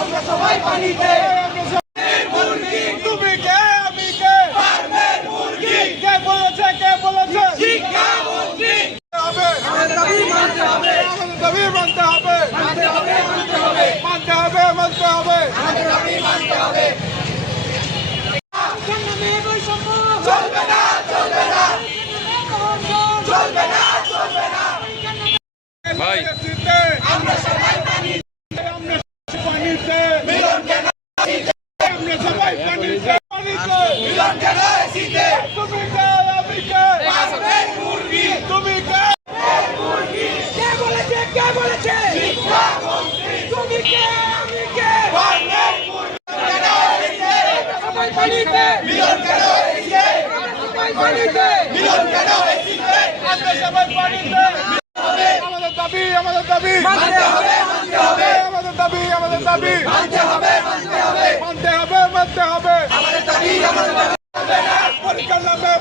আমরা সবাই পানিতে তুমি কে আমি কে কে বলেছে শিক্ষামন্ত্রী আমাদের দাবি মানতে হবে ভাই আমরা সবাই পানিতে মিলন কেন আমরা সবাই পানিতে মিলন কেন শীতে তুমি কে আমি কে মুরগি তুমি কে মুরগি কে বলেছে শিক্ষামন্ত্রী তুমি কে আমি কে সবাই পানিতে মিলন কেন শীতে সবাই পানিতে মিলন কেন শীতে আমরা সবাই পানিতে আমাদের দাবি মানতে হবে আমাদের দাবি মানতে হবে আমাদের দাবি পরীক্ষার নামে